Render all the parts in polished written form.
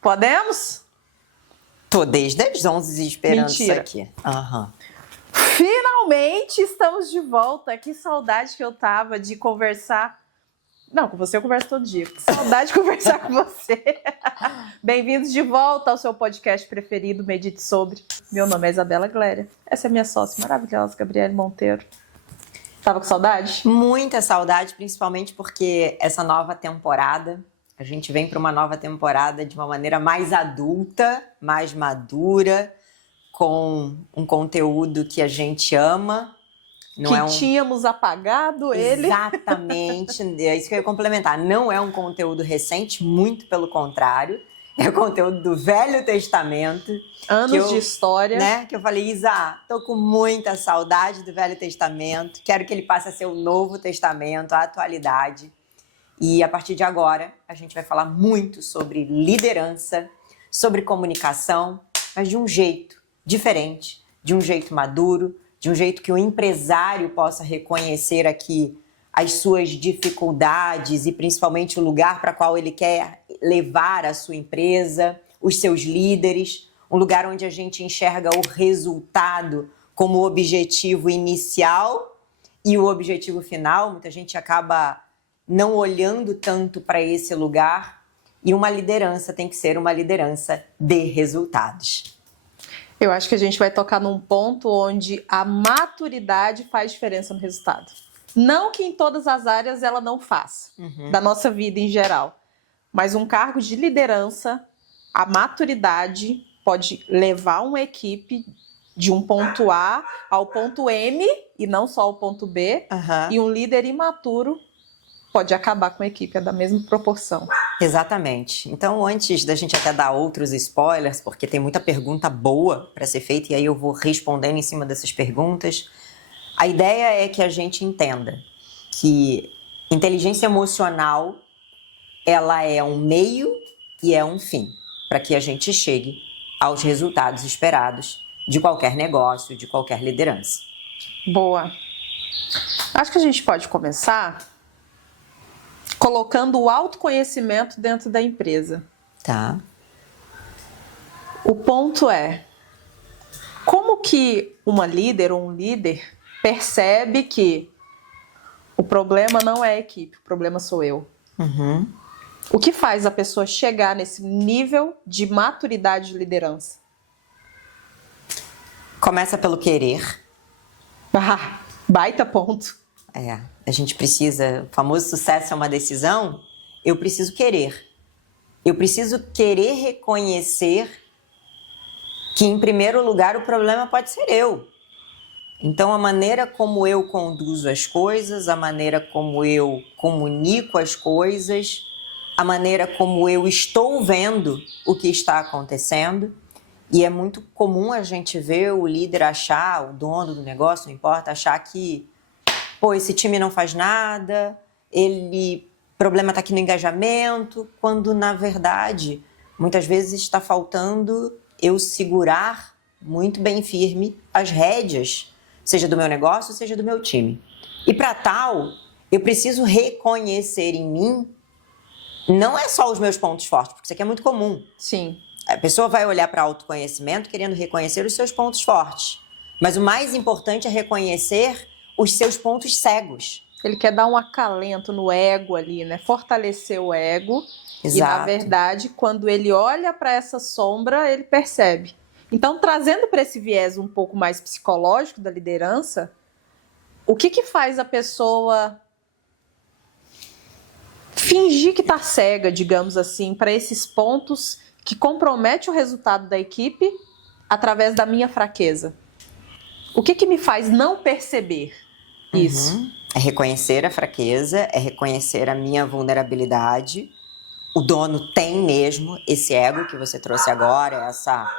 Podemos? Tô desde as 11 esperando Mentira. isso aqui. Aham. Finalmente estamos de volta. Que saudade que eu tava de conversar. Não, com você eu converso todo dia. Que saudade de conversar com você. Bem-vindos de volta ao seu podcast preferido, Medite Sobre. Meu nome é Isabela Gléria. Essa é minha sócia maravilhosa, Gabriele Monteiro. Tava com saudade? Muita saudade, principalmente porque essa nova temporada, a gente vem para uma nova temporada de uma maneira mais adulta, mais madura, com um conteúdo que a gente ama. Não é tínhamos apagado ele. Exatamente, é isso que eu ia complementar. Não é um conteúdo recente, muito pelo contrário. É o conteúdo do Velho Testamento. Anos de história. Né, que eu falei, Isa, tô com muita saudade do Velho Testamento. Quero que ele passe a ser o Novo Testamento, a atualidade. E a partir de agora, a gente vai falar muito sobre liderança, sobre comunicação, mas de um jeito diferente, de um jeito maduro, de um jeito que o empresário possa reconhecer aqui as suas dificuldades e principalmente o lugar para qual ele quer levar a sua empresa, os seus líderes, um lugar onde a gente enxerga o resultado como objetivo inicial e o objetivo final. Muita gente acaba não olhando tanto para esse lugar e uma liderança tem que ser uma liderança de resultados. Eu acho que a gente vai tocar num ponto onde a maturidade faz diferença no resultado. Não que em todas as áreas ela não faça, da nossa vida em geral. Mas um cargo de liderança, a maturidade pode levar uma equipe de um ponto A ao ponto M, e não só ao ponto B. E um líder imaturo pode acabar com a equipe, é da mesma proporção. Exatamente. Então, antes da gente até dar outros spoilers, porque tem muita pergunta boa para ser feita, e aí eu vou respondendo em cima dessas perguntas, a ideia é que a gente entenda que inteligência emocional, ela é um meio e é um fim, para que a gente chegue aos resultados esperados de qualquer negócio, de qualquer liderança. Boa. Acho que a gente pode começar colocando o autoconhecimento dentro da empresa. Tá. O ponto é, como que uma líder ou um líder percebe que o problema não é a equipe, o problema sou eu? O que faz a pessoa chegar nesse nível de maturidade de liderança? Começa pelo querer. Baita ponto. A gente precisa, o famoso sucesso é uma decisão, eu preciso querer. Eu preciso querer reconhecer que, em primeiro lugar, o problema pode ser eu. Então, a maneira como eu conduzo as coisas, a maneira como eu comunico as coisas, a maneira como eu estou vendo o que está acontecendo. E é muito comum a gente ver o líder achar, o dono do negócio, não importa, achar que esse time não faz nada, o problema está aqui no engajamento, quando, na verdade, muitas vezes está faltando eu segurar muito bem firme as rédeas, seja do meu negócio, seja do meu time. E para tal, eu preciso reconhecer em mim, não é só os meus pontos fortes, porque isso aqui é muito comum. Sim. A pessoa vai olhar para autoconhecimento querendo reconhecer os seus pontos fortes, mas o mais importante é reconhecer os seus pontos cegos. Ele quer dar um acalento no ego ali, né? Fortalecer o ego. Exato. E, na verdade, quando ele olha para essa sombra, ele percebe. Então, trazendo para esse viés um pouco mais psicológico da liderança, o que faz a pessoa fingir que está cega, digamos assim, para esses pontos que comprometem o resultado da equipe através da minha fraqueza? O que me faz não perceber isso? É reconhecer a fraqueza, é reconhecer a minha vulnerabilidade. O dono tem mesmo esse ego que você trouxe agora, essa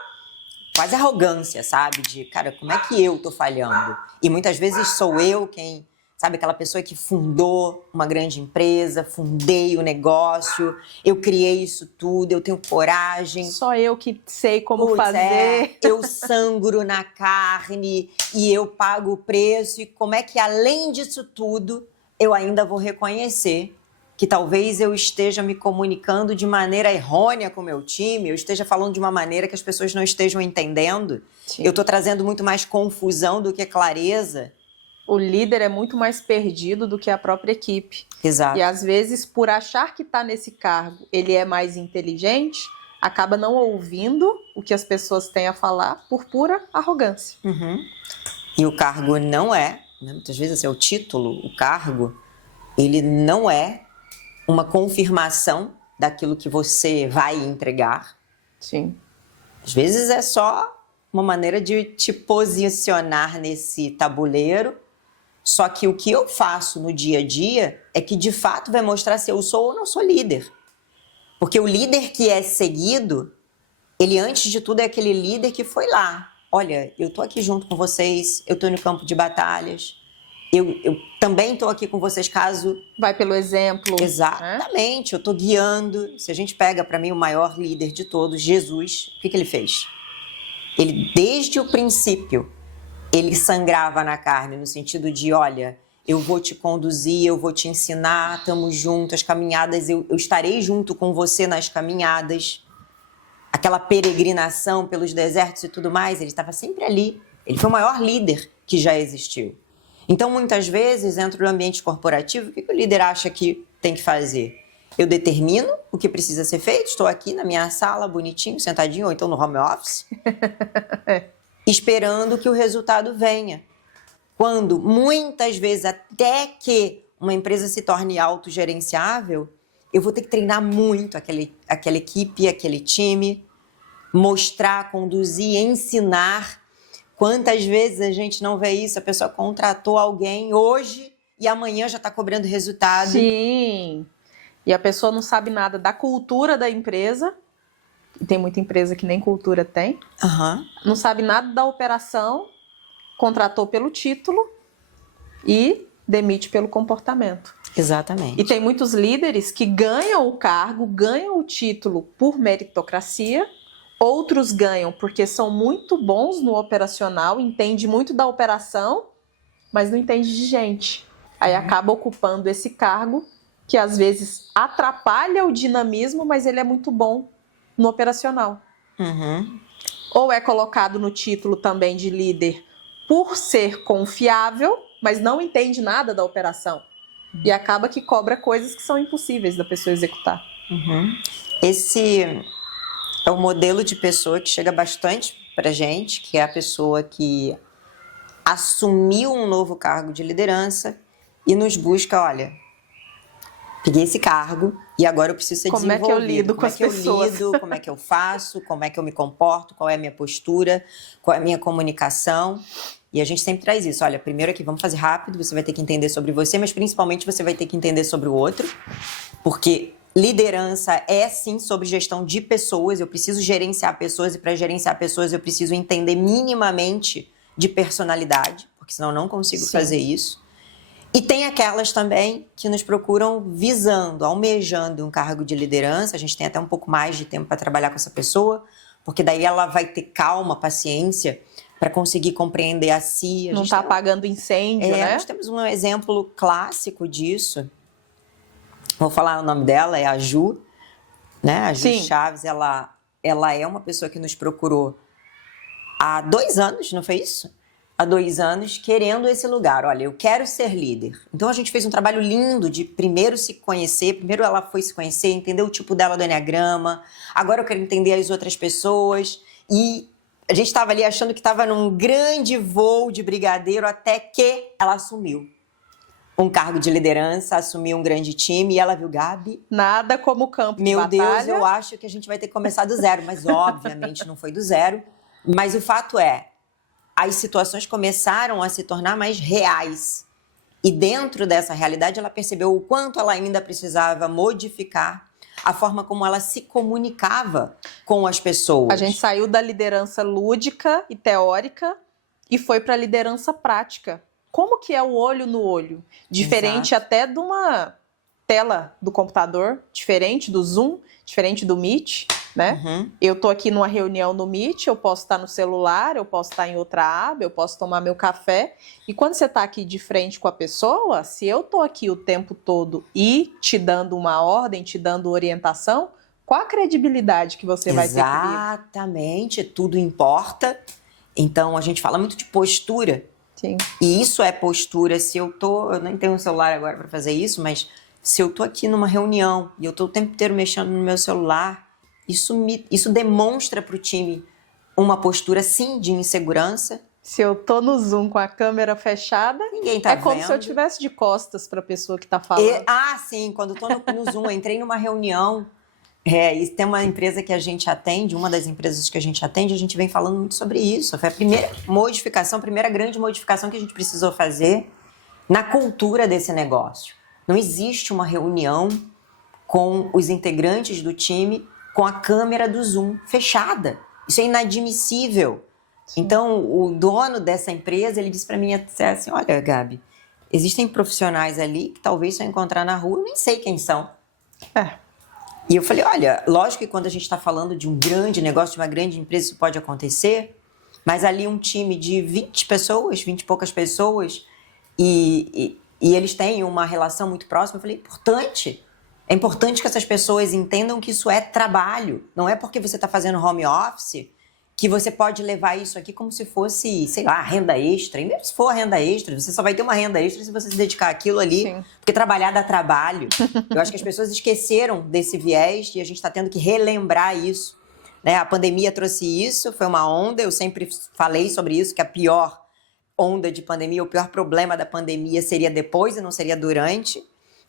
quase arrogância, sabe? De, cara, como é que eu tô falhando? E muitas vezes sou eu quem, sabe, aquela pessoa que fundou uma grande empresa, fundei o negócio, eu criei isso tudo, eu tenho coragem. Só eu que sei como fazer. Eu sangro na carne e eu pago o preço. E como é que, além disso tudo, eu ainda vou reconhecer que talvez eu esteja me comunicando de maneira errônea com o meu time, eu esteja falando de uma maneira que as pessoas não estejam entendendo. Sim. Eu estou trazendo muito mais confusão do que clareza. O líder é muito mais perdido do que a própria equipe. Exato. E às vezes, por achar que está nesse cargo, ele é mais inteligente, acaba não ouvindo o que as pessoas têm a falar por pura arrogância. E o cargo não é, né, muitas vezes assim, o título, o cargo, ele não é uma confirmação daquilo que você vai entregar. Sim. Às vezes é só uma maneira de te posicionar nesse tabuleiro. Só que o que eu faço no dia a dia é que de fato vai mostrar se eu sou ou não sou líder. Porque o líder que é seguido, ele antes de tudo é aquele líder que foi lá. Olha, eu tô aqui junto com vocês, eu tô no campo de batalhas, eu também tô aqui com vocês caso... Vai pelo exemplo. Exatamente, eu tô guiando. Se a gente pega para mim o maior líder de todos, Jesus, o que ele fez? Ele, desde o princípio, ele sangrava na carne, no sentido de, olha, eu vou te conduzir, eu vou te ensinar, estamos juntos, as caminhadas, eu estarei junto com você nas caminhadas. Aquela peregrinação pelos desertos e tudo mais, ele estava sempre ali. Ele foi o maior líder que já existiu. Então, muitas vezes, dentro do ambiente corporativo, o que o líder acha que tem que fazer? Eu determino o que precisa ser feito, estou aqui na minha sala, bonitinho, sentadinho, ou então no home office, esperando que o resultado venha. Quando, muitas vezes, até que uma empresa se torne autogerenciável, eu vou ter que treinar muito aquela equipe, aquele time, mostrar, conduzir, ensinar. Quantas vezes a gente não vê isso? A pessoa contratou alguém hoje e amanhã já está cobrando resultado. Sim. E a pessoa não sabe nada da cultura da empresa. E tem muita empresa que nem cultura tem. Não sabe nada da operação, contratou pelo título e demite pelo comportamento. Exatamente. E tem muitos líderes que ganham o cargo, ganham o título por meritocracia, outros ganham porque são muito bons no operacional, entendem muito da operação, mas não entendem de gente. Aí acaba ocupando esse cargo que às vezes atrapalha o dinamismo, mas ele é muito bom no operacional. Ou é colocado no título também de líder por ser confiável, mas não entende nada da operação. E acaba que cobra coisas que são impossíveis da pessoa executar. Esse é o modelo de pessoa que chega bastante pra gente, que é a pessoa que assumiu um novo cargo de liderança e nos busca, olha, peguei esse cargo e agora eu preciso ser desenvolvido. Como é que eu lido com as pessoas? Como é que eu faço, como é que eu me comporto, qual é a minha postura, qual é a minha comunicação. E a gente sempre traz isso. Olha, primeiro aqui, vamos fazer rápido, você vai ter que entender sobre você, mas principalmente você vai ter que entender sobre o outro, porque liderança é sim sobre gestão de pessoas, eu preciso gerenciar pessoas e para gerenciar pessoas eu preciso entender minimamente de personalidade, porque senão eu não consigo fazer isso. E tem aquelas também que nos procuram visando, almejando um cargo de liderança, a gente tem até um pouco mais de tempo para trabalhar com essa pessoa, porque daí ela vai ter calma, paciência, para conseguir compreender a si. Não está apagando incêndio, né? Nós temos um exemplo clássico disso. Vou falar o nome dela, é a Ju. Né? A Ju Chaves, ela é uma pessoa que nos procurou há 2 anos, não foi isso? Há 2 anos, querendo esse lugar. Olha, eu quero ser líder. Então a gente fez um trabalho lindo de primeiro se conhecer. Primeiro ela foi se conhecer, entender o tipo dela do Enneagrama. Agora eu quero entender as outras pessoas. E a gente estava ali achando que estava num grande voo de brigadeiro até que ela assumiu um cargo de liderança, assumiu um grande time e ela viu, Gabi... Nada como campo de batalha. Meu Deus, eu acho que a gente vai ter que começar do zero. Mas obviamente não foi do zero. Mas o fato é, as situações começaram a se tornar mais reais. E dentro dessa realidade ela percebeu o quanto ela ainda precisava modificar a forma como ela se comunicava com as pessoas. A gente saiu da liderança lúdica e teórica e foi para a liderança prática. Como que é o olho no olho? Diferente até de uma tela do computador, diferente do Zoom, diferente do Meet. né? Uhum. Eu tô aqui numa reunião no Meet, eu posso estar no celular, eu posso estar em outra aba, eu posso tomar meu café. E quando você tá aqui de frente com a pessoa, se eu tô aqui o tempo todo e te dando uma ordem, te dando orientação, qual a credibilidade que você vai ter comigo? Exatamente, tudo importa. Então, a gente fala muito de postura. Sim. E isso é postura. Eu nem tenho um celular agora para fazer isso, mas se eu tô aqui numa reunião e eu tô o tempo inteiro mexendo no meu celular, isso demonstra pro time uma postura, sim, de insegurança. Se eu tô no Zoom com a câmera fechada, Ninguém tá é como vendo. se eu tivesse de costas para a pessoa que tá falando. Sim, quando eu tô no Zoom, eu entrei numa reunião, e tem uma empresa que a gente atende, uma das empresas que a gente vem falando muito sobre isso. Foi a primeira grande modificação que a gente precisou fazer na cultura desse negócio. Não existe uma reunião com os integrantes do time com a câmera do Zoom fechada. Isso é inadmissível. Sim. Então, o dono dessa empresa, ele disse para mim assim, olha, Gabi, existem profissionais ali que talvez se eu encontrar na rua, eu nem sei quem são. E eu falei, olha, lógico que quando a gente está falando de um grande negócio, de uma grande empresa, isso pode acontecer, mas ali um time de 20 pessoas, 20 e poucas pessoas, e eles têm uma relação muito próxima, eu falei, é importante que essas pessoas entendam que isso é trabalho. Não é porque você está fazendo home office que você pode levar isso aqui como se fosse, sei lá, renda extra. E mesmo se for renda extra, você só vai ter uma renda extra se você se dedicar àquilo ali. Sim. Porque trabalhar dá trabalho. Eu acho que as pessoas esqueceram desse viés e a gente está tendo que relembrar isso. Né? A pandemia trouxe isso, foi uma onda. Eu sempre falei sobre isso, que a pior onda de pandemia, o pior problema da pandemia seria depois e não seria durante.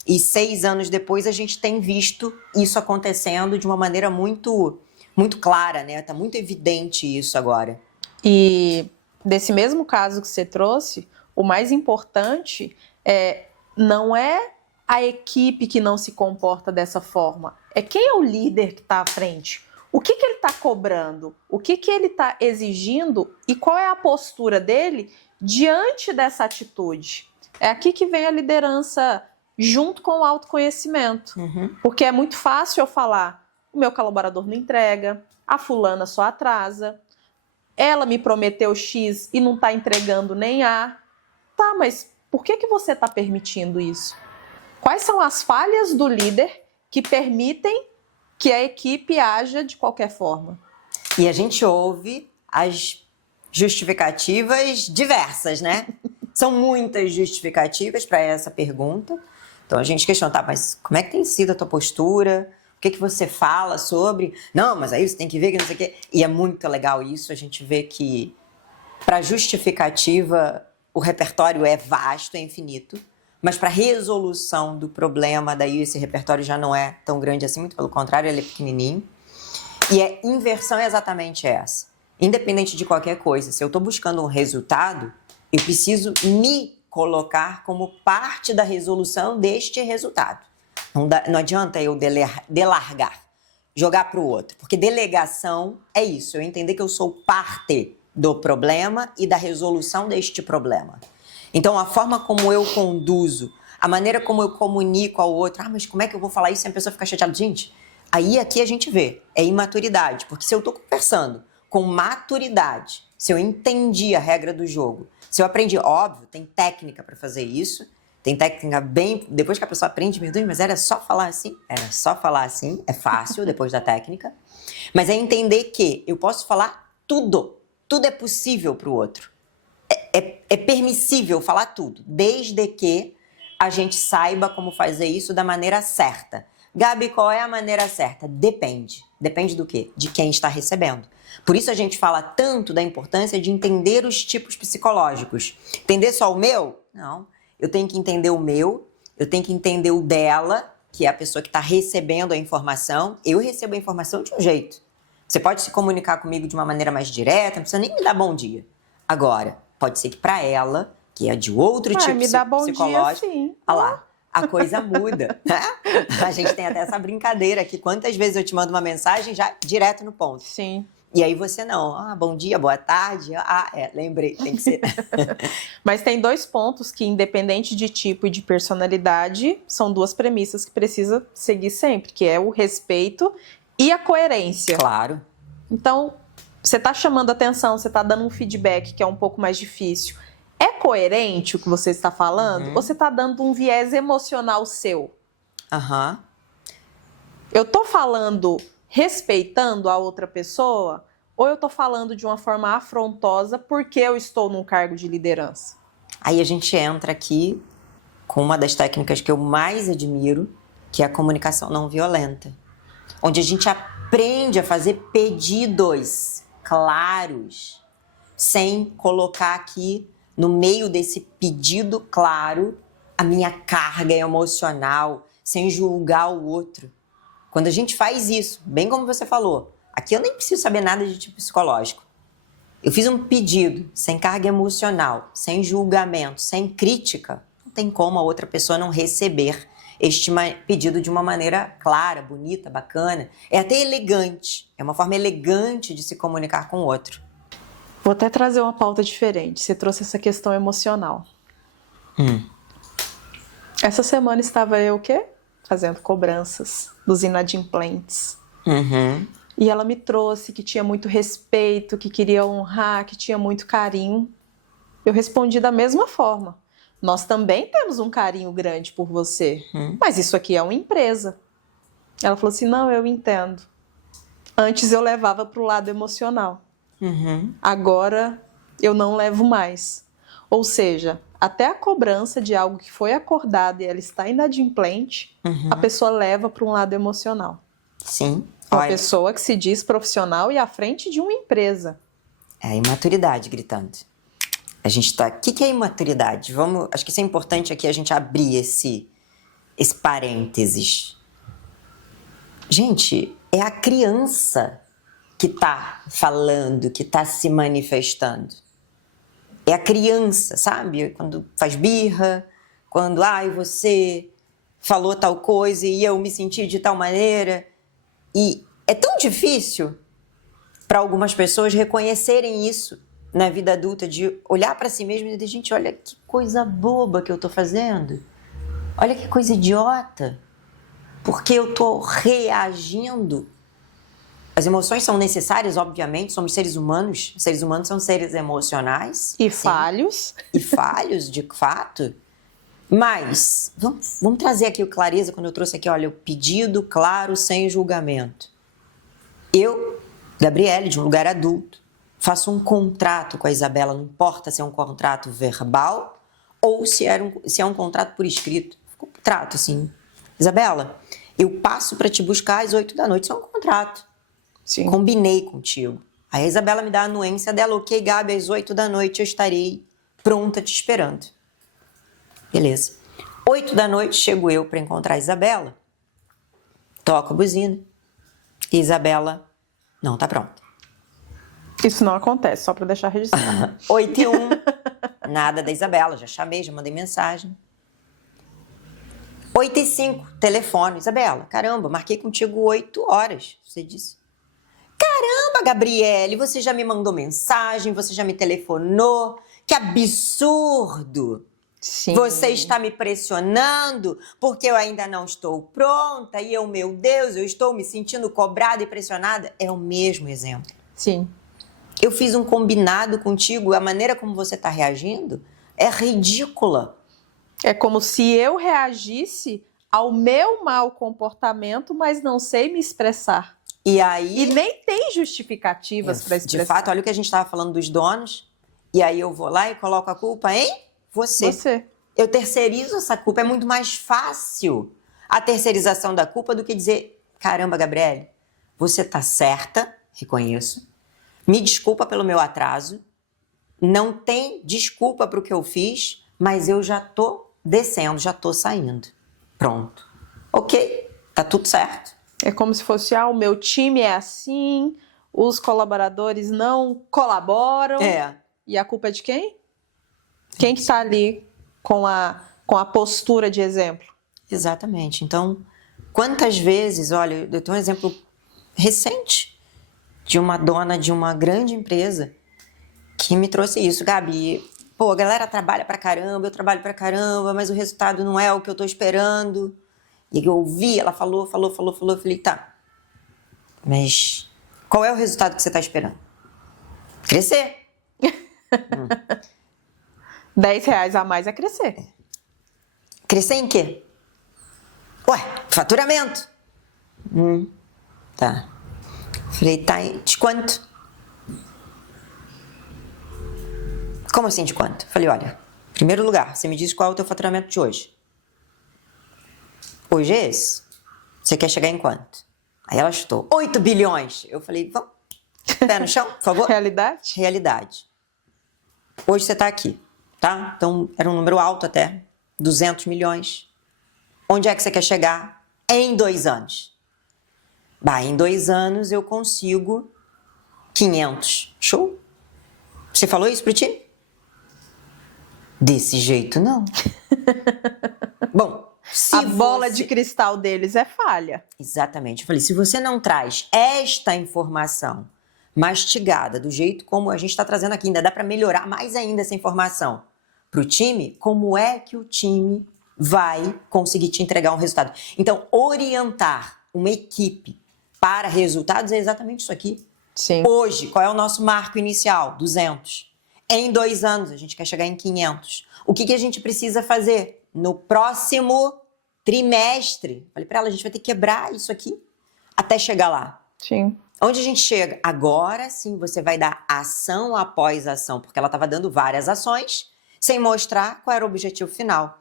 E 6 anos depois a gente tem visto isso acontecendo de uma maneira muito, muito clara, né? Tá muito evidente isso agora. E desse mesmo caso que você trouxe, o mais importante não é a equipe que não se comporta dessa forma, é quem é o líder que está à frente. O que ele está cobrando? O que ele está exigindo? E qual é a postura dele diante dessa atitude? É aqui que vem a liderança junto com o autoconhecimento. Uhum. Porque é muito fácil eu falar, o meu colaborador não entrega, a fulana só atrasa, ela me prometeu X e não está entregando nem A. Tá, mas por que você está permitindo isso? Quais são as falhas do líder que permitem que a equipe haja de qualquer forma? E a gente ouve as justificativas diversas, né? São muitas justificativas para essa pergunta. Então a gente questiona, tá, mas como é que tem sido a tua postura? O que você fala sobre? Não, mas aí você tem que ver que não sei o quê. E é muito legal isso, a gente vê que para justificativa o repertório é vasto, é infinito, mas para resolução do problema, daí esse repertório já não é tão grande assim, muito pelo contrário, ele é pequenininho. E a inversão é exatamente essa. Independente de qualquer coisa, se eu estou buscando um resultado, eu preciso me colocar como parte da resolução deste resultado. Não adianta eu delargar, jogar para o outro, porque delegação é isso, eu entender que eu sou parte do problema e da resolução deste problema. Então, a forma como eu conduzo, a maneira como eu comunico ao outro, mas como é que eu vou falar isso sem a pessoa ficar chateada? Gente, aí aqui a gente vê, é imaturidade, porque se eu estou conversando com maturidade, se eu entendi a regra do jogo, se eu aprendi, óbvio, tem técnica para fazer isso, tem técnica bem... Depois que a pessoa aprende, meu Deus, mas era só falar assim? Era só falar assim, é fácil depois da técnica. Mas é entender que eu posso falar tudo é possível para o outro. É permissível falar tudo, desde que a gente saiba como fazer isso da maneira certa. Gabi, qual é a maneira certa? Depende. Depende do quê? De quem está recebendo. Por isso a gente fala tanto da importância de entender os tipos psicológicos. Entender só o meu? Não. Eu tenho que entender o meu, eu tenho que entender o dela, que é a pessoa que está recebendo a informação. Eu recebo a informação de um jeito. Você pode se comunicar comigo de uma maneira mais direta, não precisa nem me dar bom dia. Agora, pode ser que para ela, que é de outro tipo me dá bom psicológico, dia, sim. Olha lá, a coisa muda, né? A gente tem até essa brincadeira aqui. Quantas vezes eu te mando uma mensagem já direto no ponto? Sim. E aí você não, bom dia, boa tarde, lembrei, tem que ser. Mas tem 2 pontos que, independente de tipo e de personalidade, são 2 premissas que precisa seguir sempre, que é o respeito E a coerência. Claro. Então, você está chamando atenção, você está dando um feedback que é um pouco mais difícil. É coerente o que você está falando? Ou você está dando um viés emocional seu? Aham. Eu estou falando respeitando a outra pessoa? Ou eu estou falando de uma forma afrontosa porque eu estou num cargo de liderança? Aí a gente entra aqui com uma das técnicas que eu mais admiro, que é a comunicação não violenta. Onde a gente aprende a fazer pedidos claros, sem colocar aqui no meio desse pedido claro a minha carga emocional, sem julgar o outro. Quando a gente faz isso, bem como você falou, aqui eu nem preciso saber nada de tipo psicológico. Eu fiz um pedido sem carga emocional, sem julgamento, sem crítica. Não tem como a outra pessoa não receber este pedido de uma maneira clara, bonita, bacana. É até elegante. É uma forma elegante de se comunicar com o outro. Vou até trazer uma pauta diferente. Você trouxe essa questão emocional. Essa semana estava eu o quê? Fazendo cobranças dos inadimplentes. E ela me trouxe que tinha muito respeito, que queria honrar, que tinha muito carinho. Eu respondi da mesma forma. Nós também temos um carinho grande por você, mas isso aqui é uma empresa. Ela falou assim, não, eu entendo. Antes eu levava para o lado emocional. Agora eu não levo mais. Ou seja, até a cobrança de algo que foi acordado e ela está inadimplente, a pessoa leva para um lado emocional. Sim. Uma pessoa que se diz profissional e à frente de uma empresa. É a imaturidade gritando. A gente tá... O que é imaturidade? Acho que isso é importante aqui a gente abrir esse parênteses. Gente, é a criança que tá falando, que tá se manifestando. É a criança, sabe? Quando faz birra, quando, você falou tal coisa e eu me senti de tal maneira. E é tão difícil para algumas pessoas reconhecerem isso na vida adulta, de olhar para si mesmo e dizer, gente, olha que coisa boba que eu tô fazendo. Olha que coisa idiota. Porque eu tô reagindo. As emoções são necessárias, obviamente, somos seres humanos. Seres humanos são seres emocionais. E falhos. E falhos, de fato. Mas, vamos trazer aqui o clareza, quando eu trouxe aqui, olha, o pedido claro, sem julgamento. Eu, Gabriele, de um lugar adulto, faço um contrato com a Isabela, não importa se é um contrato verbal ou se é um contrato por escrito. Contrato, assim. Isabela, eu passo para te buscar às 8 da noite, isso é um contrato. Sim. Combinei contigo. Aí a Isabela me dá a anuência dela, ok, Gabi, às 8 da noite eu estarei pronta te esperando. Beleza. 8 da noite chego eu para encontrar a Isabela, toco a buzina e Isabela não tá pronta. Isso não acontece, só para deixar registrado. 8:01, nada da Isabela, já chamei, já mandei mensagem. 8:05, telefone, Isabela, caramba, marquei contigo 8 horas, você disse. Caramba, Gabriele, você já me mandou mensagem, você já me telefonou, que absurdo! Sim. Você está me pressionando porque eu ainda não estou pronta e eu, meu Deus, eu estou me sentindo cobrada e pressionada. É o mesmo exemplo. Sim. Eu fiz um combinado contigo, a maneira como você está reagindo é ridícula. É como se eu reagisse ao meu mau comportamento, mas não sei me expressar. E aí... E nem tem justificativas para expressar. De fato, olha o que a gente estava falando dos donos. E aí eu vou lá e coloco a culpa em você. Eu terceirizo essa culpa. É muito mais fácil a terceirização da culpa do que dizer, caramba, Gabriele, você tá certa, reconheço. Me desculpa pelo meu atraso. Não tem desculpa para o que eu fiz, mas eu já tô descendo, já tô saindo. Pronto. Ok, tá tudo certo. É como se fosse, o meu time é assim, os colaboradores não colaboram. É. E a culpa é de quem? Quem que tá ali com a postura de exemplo? Exatamente. Então, quantas vezes, olha, eu tenho um exemplo recente de uma dona de uma grande empresa que me trouxe isso. Gabi, a galera trabalha pra caramba, eu trabalho pra caramba, mas o resultado não é o que eu tô esperando. E eu ouvi, ela falou, eu falei, tá. Mas qual é o resultado que você está esperando? Crescer. R$10 a mais é crescer. Crescer em quê? Ué, faturamento. Tá. Falei, tá, de quanto? Como assim de quanto? Falei, olha, em primeiro lugar, você me diz qual é o teu faturamento de hoje. Hoje é esse. Você quer chegar em quanto? Aí ela chutou, 8 bilhões. Eu falei, vamos, pé no chão, por favor. Realidade? Realidade. Hoje você tá aqui, tá? Então, era um número alto até, 200 milhões. Onde é que você quer chegar em 2 anos? Bah, em 2 anos eu consigo 500. Show? Você falou isso pro time? Desse jeito, não. Bom, se A bola você... de cristal deles é falha. Exatamente. Eu falei, se você não traz esta informação mastigada, do jeito como a gente está trazendo aqui, ainda dá para melhorar mais ainda essa informação para o time, como é que o time vai conseguir te entregar um resultado? Então, orientar uma equipe para resultados é exatamente isso aqui. Sim. Hoje, qual é o nosso marco inicial? 200. Em 2 anos, a gente quer chegar em 500. O que a gente precisa fazer? No próximo trimestre. Falei para ela, a gente vai ter que quebrar isso aqui até chegar lá. Sim. Onde a gente chega? Agora sim você vai dar ação após ação, porque ela estava dando várias ações sem mostrar qual era o objetivo final.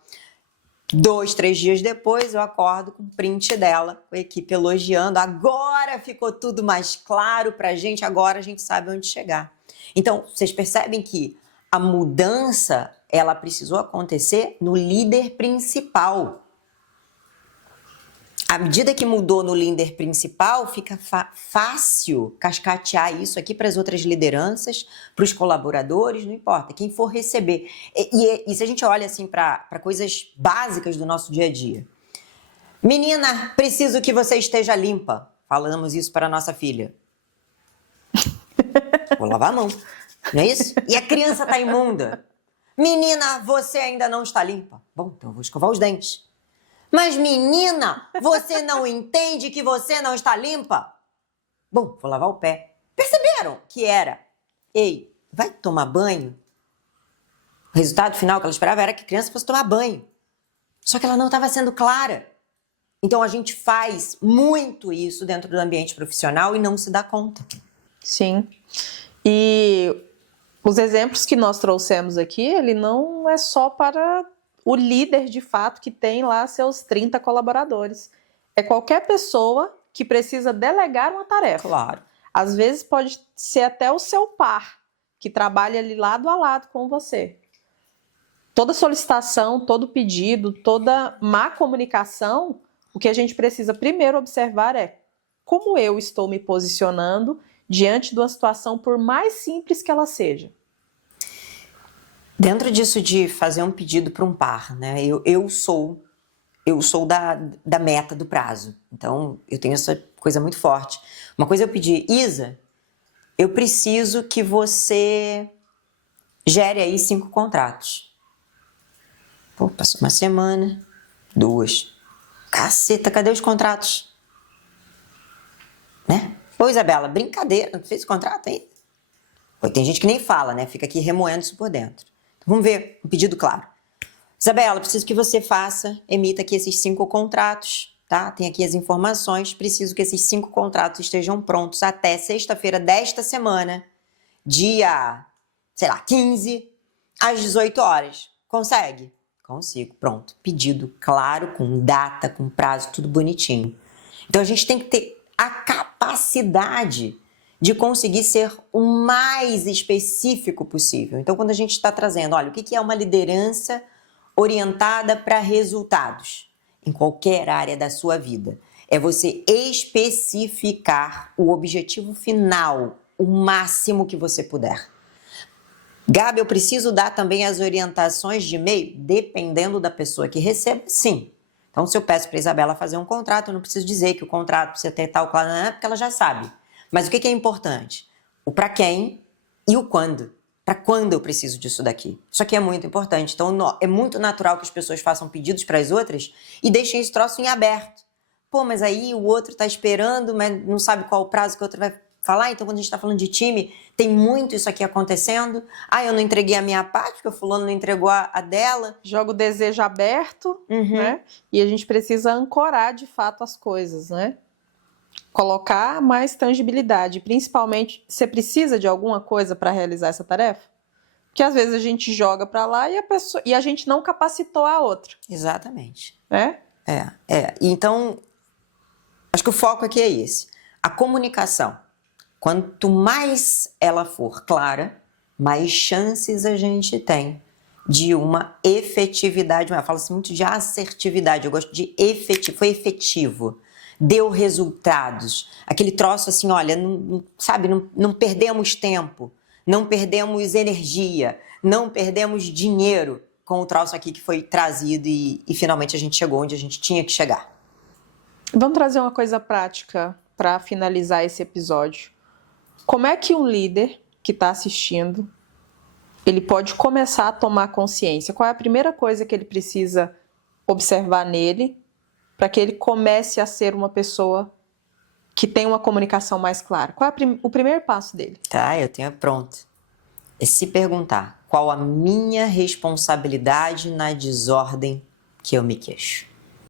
2, 3 dias depois eu acordo com um print dela, com a equipe elogiando. Agora ficou tudo mais claro pra gente, agora a gente sabe onde chegar. Então, vocês percebem que a mudança, ela precisou acontecer no líder principal. À medida que mudou no líder principal, fica fácil cascatear isso aqui para as outras lideranças, para os colaboradores, não importa, quem for receber. E se a gente olha assim para coisas básicas do nosso dia a dia. Menina, preciso que você esteja limpa. Falamos isso para a nossa filha. Vou lavar a mão, não é isso? E a criança está imunda. Menina, você ainda não está limpa. Bom, então eu vou escovar os dentes. Mas menina, você não entende que você não está limpa? Bom, vou lavar o pé. Perceberam que era? Ei, vai tomar banho? O resultado final que ela esperava era que a criança fosse tomar banho. Só que ela não estava sendo clara. Então a gente faz muito isso dentro do ambiente profissional e não se dá conta. Sim. E os exemplos que nós trouxemos aqui, ele não é só para o líder de fato que tem lá seus 30 colaboradores. É qualquer pessoa que precisa delegar uma tarefa. Claro. Às vezes pode ser até o seu par, que trabalha ali lado a lado com você. Toda solicitação, todo pedido, toda má comunicação, o que a gente precisa primeiro observar é como eu estou me posicionando diante de uma situação, por mais simples que ela seja. Dentro disso de fazer um pedido para um par, né? Eu sou da meta do prazo. Então, eu tenho essa coisa muito forte. Uma coisa eu pedi, Isa, eu preciso que você gere aí 5 contratos. Pô, passou uma semana, 2. Caceta, cadê os contratos? Né? Ô, Isabela, brincadeira, não fez o contrato ainda? Pô, tem gente que nem fala, né? Fica aqui remoendo isso por dentro. Então, vamos ver, um pedido claro. Isabela, preciso que você emita aqui esses 5 contratos, tá? Tem aqui as informações, preciso que esses 5 contratos estejam prontos até sexta-feira desta semana, dia, 15, às 18 horas. Consegue? Consigo, pronto. Pedido claro, com data, com prazo, tudo bonitinho. Então, a gente tem que ter a capacidade de conseguir ser o mais específico possível. Então, quando a gente está trazendo, olha, o que é uma liderança orientada para resultados em qualquer área da sua vida? É você especificar o objetivo final, o máximo que você puder. Gabi, eu preciso dar também as orientações de e-mail? Dependendo da pessoa que recebe, sim. Então, se eu peço para a Isabela fazer um contrato, eu não preciso dizer que o contrato precisa ter tal, porque ela já sabe. Mas o que é importante? O para quem e o quando. Para quando eu preciso disso daqui? Isso aqui é muito importante. Então, é muito natural que as pessoas façam pedidos para as outras e deixem esse troço em aberto. Pô, mas aí o outro tá esperando, mas não sabe qual o prazo que o outro vai falar. Então, quando a gente tá falando de time, tem muito isso aqui acontecendo. Ah, eu não entreguei a minha parte, porque o fulano não entregou a dela. Joga o desejo aberto, né? E a gente precisa ancorar, de fato, as coisas, né? Colocar mais tangibilidade. Principalmente, você precisa de alguma coisa para realizar essa tarefa? Porque às vezes a gente joga para lá e a gente não capacitou a outra. Exatamente. Né? Então, acho que o foco aqui é esse. A comunicação. Quanto mais ela for clara, mais chances a gente tem de uma efetividade. Fala-se muito de assertividade, eu gosto de efetivo. Foi efetivo, deu resultados. Aquele troço assim, olha, não perdemos tempo, não perdemos energia, não perdemos dinheiro com o troço aqui que foi trazido e finalmente a gente chegou onde a gente tinha que chegar. Vamos trazer uma coisa prática para finalizar esse episódio. Como é que um líder que está assistindo, ele pode começar a tomar consciência? Qual é a primeira coisa que ele precisa observar nele para que ele comece a ser uma pessoa que tem uma comunicação mais clara? Qual é o primeiro passo dele? Tá, eu tenho pronto. É se perguntar qual a minha responsabilidade na desordem que eu me queixo.